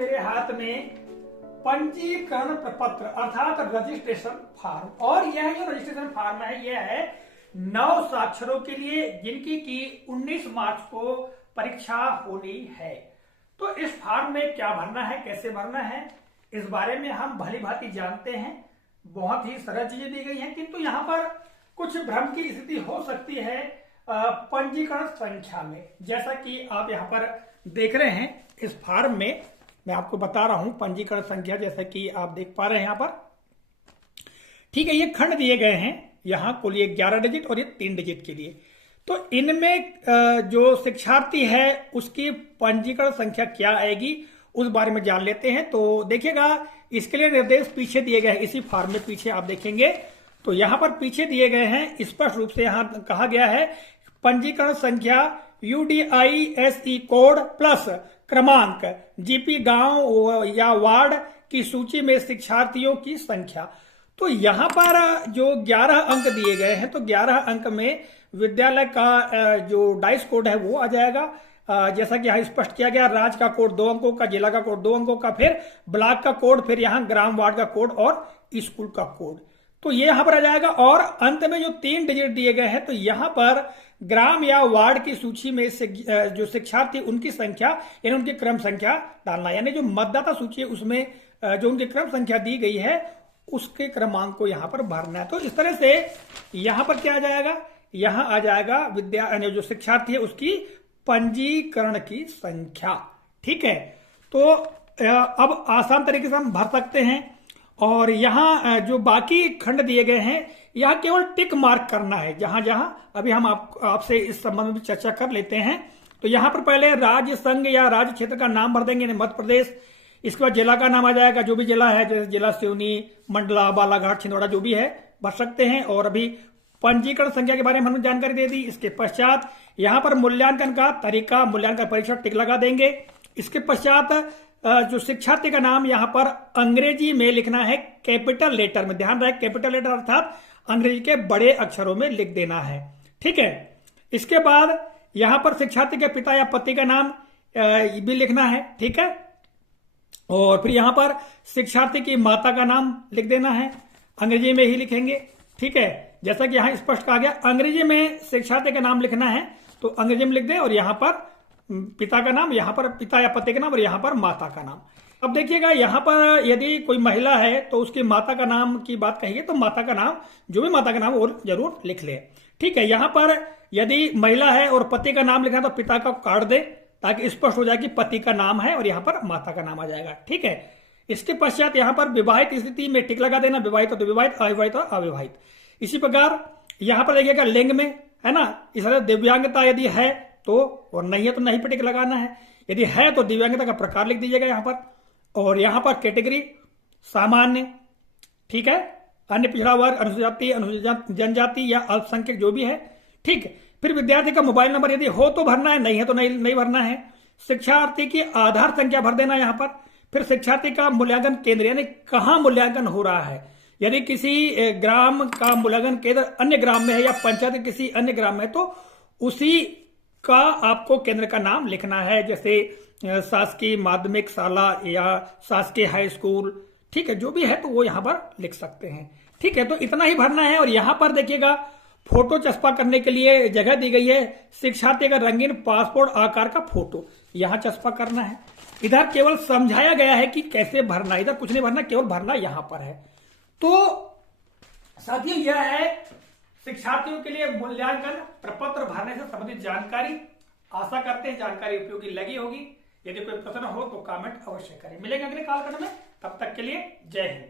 मेरे हाथ में पंजीकरण प्रपत्र अर्थात रजिस्ट्रेशन फार्म। और यह जो रजिस्ट्रेशन फार्म है यह है 9 साक्षरों के लिए जिनकी की 19 मार्च को परीक्षा होनी है। तो इस फार्म में क्या भरना है, कैसे भरना है, इस बारे में हम भली भांति जानते हैं। बहुत ही सरल चीजें दी गई हैं, किंतु यहाँ पर कुछ भ्रम की स्थिति हो सकती है पंजीकरण संख्या में। जैसा कि आप यहाँ पर देख रहे हैं इस फार्म में मैं आपको बता रहा हूं पंजीकरण संख्या, जैसा कि आप देख पा रहे हैं यहाँ पर। ठीक है, ये खंड दिए गए हैं यहाँ कुल ये 11 डिजिट और ये 3 डिजिट के लिए। तो इनमें जो शिक्षार्थी है उसकी पंजीकरण संख्या क्या आएगी उस बारे में जान लेते हैं। तो देखिएगा इसके लिए निर्देश पीछे दिए गए हैं, इसी फार्म में पीछे आप देखेंगे तो यहाँ पर पीछे दिए गए हैं। स्पष्ट रूप से यहाँ कहा गया है पंजीकरण संख्या UDISE कोड प्लस क्रमांक जीपी गांव या वार्ड की सूची में शिक्षार्थियों की संख्या। तो यहाँ पर जो 11 अंक दिए गए हैं तो 11 अंक में विद्यालय का जो डाइस कोड है वो आ जाएगा। जैसा कि यहाँ स्पष्ट किया गया, राज्य का कोड 2 अंकों का, जिला का कोड 2 अंकों का, फिर ब्लॉक का कोड, फिर यहाँ ग्राम वार्ड का कोड और स्कूल का कोड। तो ये यहाँ पर आ जाएगा। और अंत में जो 3 डिजिट दिए गए हैं तो यहाँ पर ग्राम या वार्ड की सूची में से जो शिक्षार्थी उनकी संख्या यानी उनकी क्रम संख्या डालना, यानी जो मतदाता सूची है उसमें जो उनकी क्रम संख्या दी गई है उसके क्रमांक को यहाँ पर भरना है। तो इस तरह से यहाँ पर क्या आ जाएगा, यहाँ आ जाएगा जो शिक्षार्थी है उसकी पंजीकरण की संख्या। ठीक है, तो अब आसान तरीके से हम भर सकते हैं। और यहाँ जो बाकी खंड दिए गए हैं यहाँ केवल टिक मार्क करना है जहां जहां अभी हम आपसे इस संबंध में चर्चा कर लेते हैं। तो यहाँ पर पहले राज्य संघ या राज्य क्षेत्र का नाम भर देंगे, मध्य प्रदेश। इसके बाद जिला का नाम आ जाएगा, जो भी जिला है, जैसे जिला सिवनी, मंडला, बालाघाट, छिंदवाड़ा जो भी है भर सकते हैं। और अभी पंजीकरण संख्या के बारे में हमने जानकारी दे दी। इसके पश्चात यहाँ पर मूल्यांकन का तरीका, मूल्यांकन परीक्षा टिक लगा देंगे। इसके पश्चात जो शिक्षार्थी का नाम यहाँ पर अंग्रेजी में लिखना है, कैपिटल लेटर में, ध्यान रहे कैपिटल लेटर अर्थात अंग्रेजी के बड़े अक्षरों में लिख देना है। ठीक है, इसके बाद यहाँ पर शिक्षार्थी के पिता या पति का नाम भी लिखना है। ठीक है, और फिर यहाँ पर शिक्षार्थी की माता का नाम लिख देना है, अंग्रेजी में ही लिखेंगे। ठीक है, जैसा कि यहाँ स्पष्ट कहा गया अंग्रेजी में शिक्षार्थी का नाम लिखना है तो अंग्रेजी में लिख दे, और यहाँ पर पिता का नाम, यहाँ पर पिता या पति का नाम, और यहाँ पर माता का नाम। अब देखिएगा यहाँ पर यदि कोई महिला है तो उसकी माता का नाम की बात कहिए तो माता का नाम, जो भी माता का नाम वो जरूर लिख ले। ठीक है, यहाँ पर यदि महिला है और पति का नाम लिखना है तो पिता का काट दे ताकि स्पष्ट हो जाए कि पति का नाम है और यहाँ पर माता का नाम आ जाएगा। ठीक है, इसके पश्चात यहाँ पर विवाहित स्थिति में टिक लगा देना, विवाहित तो विवाहित, अविवाहित तो अविवाहित। इसी प्रकार यहाँ पर देखिएगा लिंग में है ना, इस तरह दिव्यांगता यदि है तो, और नहीं है तो नहीं पे टिक लगाना है। यदि है तो दिव्यांगता का प्रकार लिख दीजिएगा यहाँ पर। और यहाँ पर कैटेगरी सामान्य, ठीक है, अन्य पिछड़ा वर्ग, अनुसूचित जाति, अनुसूचित जनजाति या अल्पसंख्यक जो भी है। ठीक है, फिर विद्यार्थी का मोबाइल नंबर यदि हो तो भरना है, नहीं है तो नहीं भरना है। शिक्षार्थी की आधार संख्या भर देना यहाँ पर। फिर शिक्षार्थी का मूल्यांकन केंद्र यानी कहाँ मूल्यांकन हो रहा है, यदि किसी ग्राम का मूल्यांकन केंद्र अन्य ग्राम में है या पंचायत किसी अन्य ग्राम में है तो उसी का आपको केंद्र का नाम लिखना है, जैसे शासकीय माध्यमिक शाला या शासकीय हाई स्कूल। ठीक है, जो भी है तो वो यहाँ पर लिख सकते हैं। ठीक है, तो इतना ही भरना है। और यहाँ पर देखिएगा फोटो चस्पा करने के लिए जगह दी गई है, शिक्षार्थी का रंगीन पासपोर्ट आकार का फोटो यहाँ चस्पा करना है। इधर केवल समझाया गया है कि कैसे भरना, इधर कुछ नहीं भरना, केवल भरना यहाँ पर है। तो साथियों यह है शिक्षार्थियों के लिए मूल्यांकन प्रपत्र भरने से संबंधित जानकारी। आशा करते हैं जानकारी उपयोगी लगी होगी। यदि कोई प्रश्न हो तो कमेंट अवश्य करें। मिलेंगे अगले कालखंड में, तब तक के लिए जय हिंद।